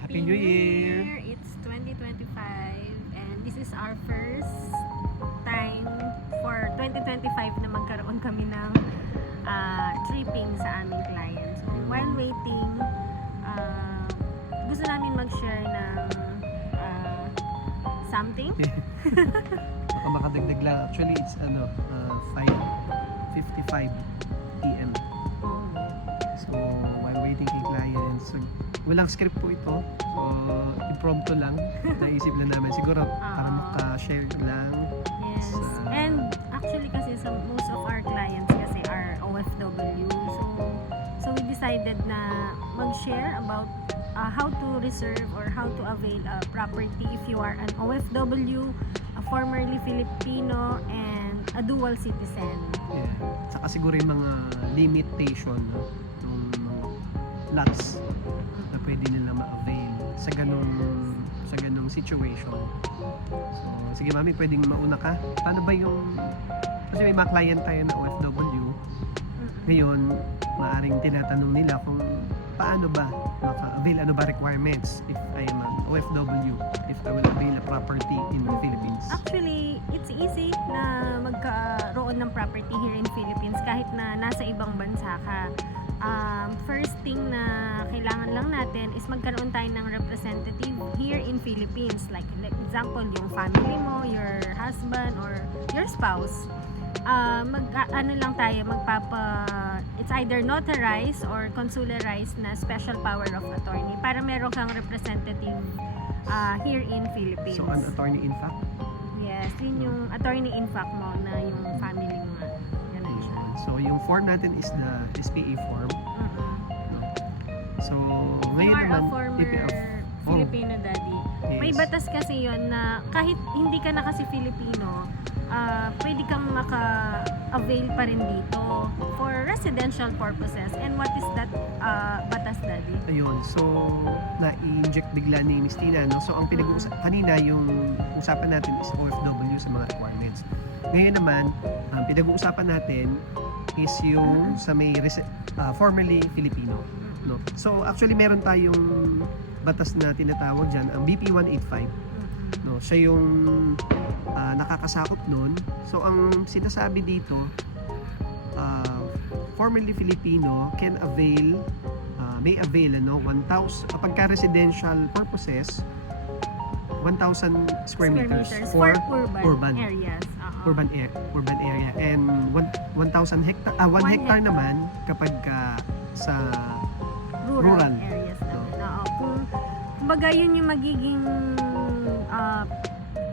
Happy New Year! It's 2025 and this is our first time for 2025 na magkaroon kami ng tripping sa aming clients. So, while waiting, gusto namin mag-share ng something. Baka makadagdag lang. Actually, it's 5:55 p.m. So, while waiting kay clients, so, walang script po ito. So, impromptu lang. Naisip lang namin. Siguro, para maka-share lang. Yes. And actually kasi most of our clients kasi are OFW. So we decided na mag-share about how to reserve or how to avail a property if you are an OFW, a formerly Filipino, and a dual citizen. Yeah. Saka siguro yung mga limitation, no? Yung mga lots na pwede nila ma-avail sa ganung situation. So, sige mami, pwedeng mauna ka. Paano ba yung, kasi may mga client tayo na OFW. Ngayon, maaring tinatanong nila kung paano ba maka-avail, ano ba requirements if I am an OFW, if I will avail a property in the Philippines. Actually, it's easy na magkaroon ng property here in Philippines kahit na nasa ibang bansa ka. First thing na kailangan lang natin is magkaroon tayo ng representative here in Philippines. Like example, yung family mo, your husband, or your spouse. It's either notarized or consularized na special power of attorney para meron kang representative here in Philippines. So, an attorney in fact? Yes, yun yung attorney in fact mo na yung family mo nga. Ganun siya. So, yung form natin is the SPA form. So, You ngayon are a naman, former PPF. Filipino daddy. Yes. May batas kasi yon na kahit hindi ka na kasi Filipino, pwede kang maka-avail pa rin dito for residential purposes. And what is that batas, daddy? Ayun, so na-inject bigla ni Miss Tina, no? So ang kanina yung usapan natin is OFW sa mga requirements. Ngayon naman, ang pinag-uusapan natin is yung sa may formerly Filipino, no? So actually meron tayong batas na tinatawag diyan, ang BP 185. No, siya yung nakakasakop nun. So ang sinasabi dito, formerly Filipino can avail, may avail 1,000 kapag ka residential purposes, 1,000 square meters for urban areas. urban area, and 1,000 hectare, 1 hectare naman kapag sa rural areas naman. Kumbaga yun yung magiging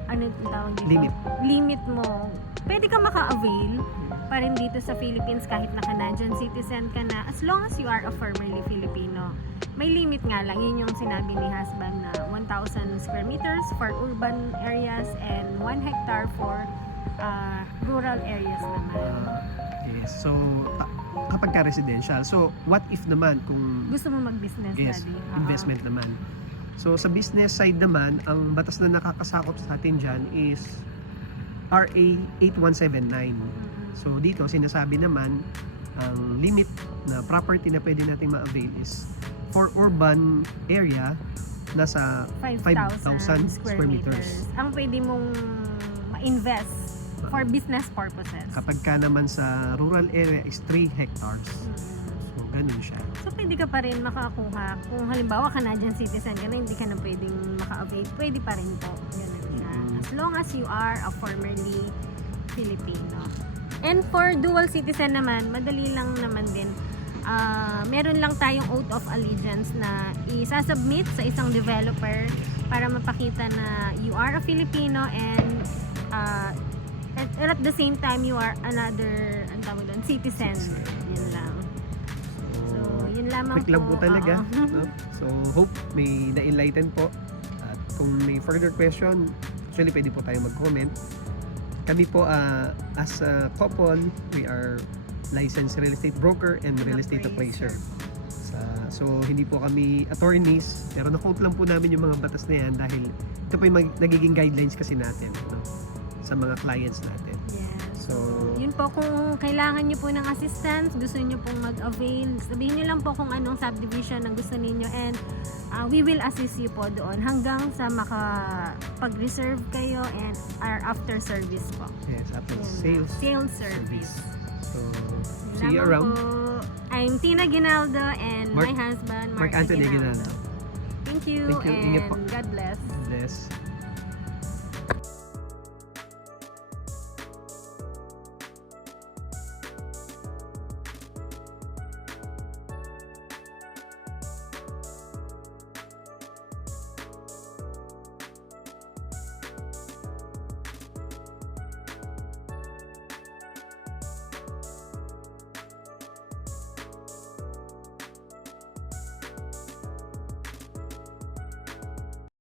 ano yung tawag dito? Limit mo. Pwede ka maka-avail pa rin dito sa Philippines kahit na Canadian citizen ka na, as long as you are a formerly Filipino. May limit nga lang, yun yung sinabi ni husband na 1,000 square meters for urban areas and 1 hectare for rural areas naman. Yes, so kapag ka residential, so what if naman kung gusto mo mag-business, yes, daddy? investment naman. So sa business side naman, ang batas na nakakasakop sa atin dyan is RA 8179. So dito sinasabi naman ang limit na property na pwede nating ma-avail is for urban area nasa 5,000 square meters. Ang pwede mong ma-invest for business purposes. Kapag ka naman sa rural area is 3 hectares. So ganun siya. So pwede ka pa rin makakuha. Kung halimbawa Canadian citizen ka na, hindi ka na pwedeng maka-avail, pwede pa rin po. Ganun siya. As long as you are a formerly Filipino. And for dual citizen naman, madali lang naman din. Meron lang tayong oath of allegiance na isasubmit sa isang developer para mapakita na you are a Filipino and at the same time you are another citizen. Yun lang. So, yun lamang Quick lang po talaga. Oo. No? So, hope may na-enlighten po. At kung may further question, actually pwede po tayo mag-comment. Kami po, as a couple, we are licensed real estate broker and real estate appraiser. So, hindi po kami attorneys, pero na-quote lang po namin yung mga batas na yan dahil ito po yung nagiging guidelines kasi natin, no? Sa mga clients natin. Yes. So, Yun po, kung kailangan nyo po ng assistance, gusto nyo pong mag-avail, sabihin nyo lang po kung anong subdivision ang gusto ninyo and we will assist you po doon hanggang sa makapag-reserve kayo and our after service po. yes, after Yun, sales sales service. So, see you Salamat around. po. I'm Tina Ginaldo and my Mark- husband, Mark Anthony Ginaldo. Thank you, Thank you. Ingat and po. God bless. Bless.